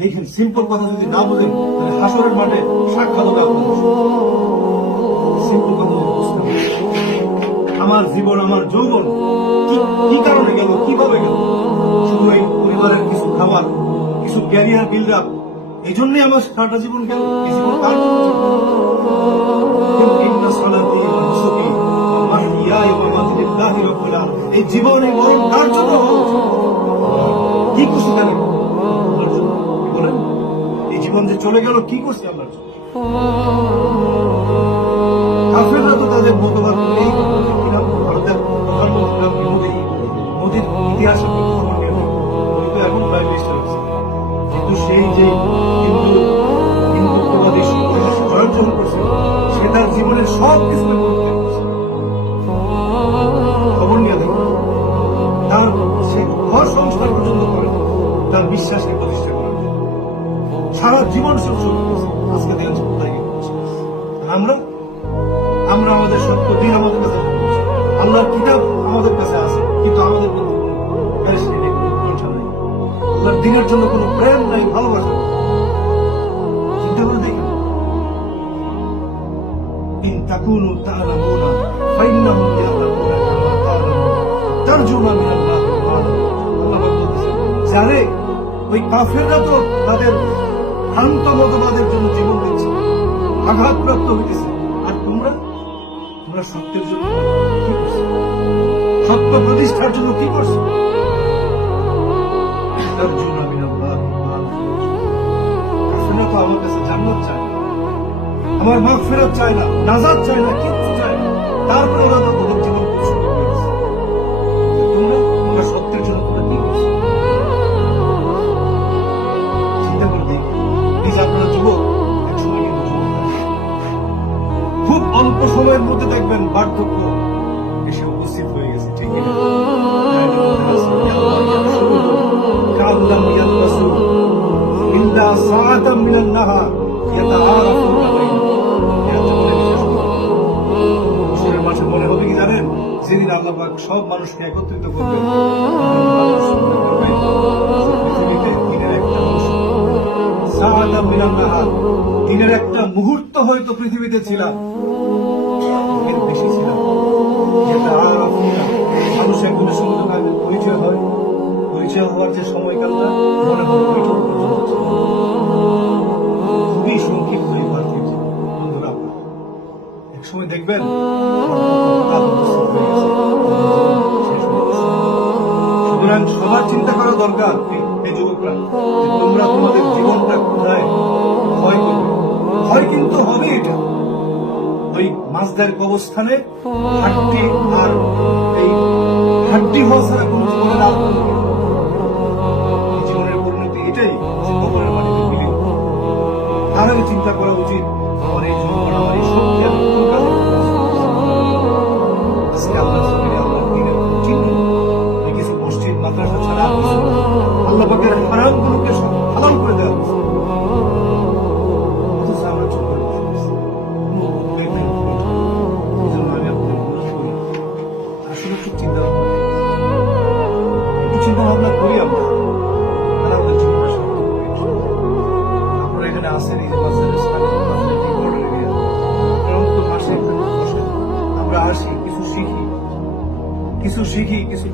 দেখেন, সিম্পল কথা যদি না বুঝেন তাহলে হাসরের মাঠে সাক্ষাৎ হবে আপনাদের। সিম্পল কথা যদি বুঝতে হবে, আমার জীবন, আমার যৌবন কি কি কারণে গেল, কিভাবে গেল? শুধু এই পরিবারের কিছু খাবার, কিছু ক্যারিয়ার বিল্ড আপ, এই জন্যই আমার সারাটা জীবন গেল। এই জীবন কার জন্য ছিল? ইন্না সালাতি ওয়া নুসুকি ওয়া মাহইয়ায়া ওয়া মামাতি লিল্লাহি রাব্বিল আলামিন। এই জীবন, এই মরণ কার জন্য হওয়া উচিত? কি খুশি কেন বলেন? এই জীবন যে চলে গেল, কি করছে আমরা? কাফেররা তো তাদের মতবাদ এই ভারতের প্রধানমন্ত্রী মোদীর ইতিহাসে খবর নিয়ে কিন্তু এখন প্রায় বেশ চলেছে। কিন্তু সেই যে হিন্দুত্ববাদী জয়গ্রহণ করছে, সে তার জীবনের সব কিছু খবর নিয়ে দেখে তার সে ঘর সংস্কার পর্যন্ত করে তার বিশ্বাসকে প্রতিষ্ঠা করে সারা জীবন সে উৎসর্গ করছে। আজকে দেখেন কোথায় গিয়ে আমরা আমরা আমাদের সত্য দিন আমাদের কাছে, আল্লাহর কিতাব আমাদের কাছে আছে, কিন্তু আমাদের মধ্যে আল্লাহর দিনের জন্য কোনো প্রেম নাই, ভালোবাসা নেই। চিন্তা করে দেখেন, ইন তাকুনু তা'লামুনা ফাইন্নাহুম ইয়া'লামুনা কামা তা'লামুন তারজুনা মিনাল্লাহি তাআলা। আল্লাহ বলতেছেন, যারে ওই কাফেররা তো তাদের ভ্রান্ত মতবাদের জন্য জীবন দিচ্ছে, আঘাতপ্রাপ্ত হইতেছে, আর তোমরা সত্যের জন্য কি করছো? সত্য প্রতিষ্ঠার জন্য কি করছো? কাফেররা তো আমার কাছে জান্নাত চায় না, আমার মাগফিরাত চায় না, নাজাত চায় না, কিচ্ছু চায় না। তারপরে ওরা তো ওদের জীবন উৎসর্গ করেছে। তোমরা সত্যের জন্য তোমরা কি করছো? চিন্তা করে দেখি, প্লিজ আপনারা যুবক, একসময় কিন্তু যুবক খুব অল্প সময়ের মধ্যে দেখবেন বার্ধক্য এসে উপস্থিত হয়ে গেছে। ঠিক মাঝে মনে হবে কি জানেন, যেদিন আল্লাহ পাক সব মানুষকে একত্রিত করবেন, পৃথিবীতে দিনের একটা মুহূর্ত হয়তো পৃথিবীতে ছিলাম, বেশি ছিলাম, মানুষ একজনের সঙ্গে পরিচয় হয়, পরিচয় হওয়ার যে সময়কালটা মনে হবে খুবই সংক্ষিপ্ত। এই পার্থিব বন্ধুরা, এক সময় দেখবেন সুতরাং সবার চিন্তা করা দরকার। এই যুবকরা, তোমরা তোমাদের জীবনটা কোথায় ভয় করবে? ভয় কিন্তু হবে এটা ওই মাছদের কবরস্থানে হাড্ডি আর এই হাড্ডি হওয়া ছাড়া কোন জীবনের জীবনের পরিণতি এটাই, কবরের মাটিতে বিলীন। তার আগে চিন্তা করা উচিত আমার এই জীবন, আমার এই শক্তি আমি কোন কাজে আজকে আল্লাহ দিনের চিহ্ন কিছু মসজিদ মাদ্রাসা ছাড়া আল্লাহ পাকের হারাম গুলোকে হালাল করে দেওয়া হচ্ছে। আমরা চুপ করে আসলে খুব চিন্তা ভাবনা করি আমরা, আমাদের জীবনটা শান্ত করি। আপনারা এখানে আসেন, এই যে মাসে আমরা আসি, কিছু শিখি, কিছু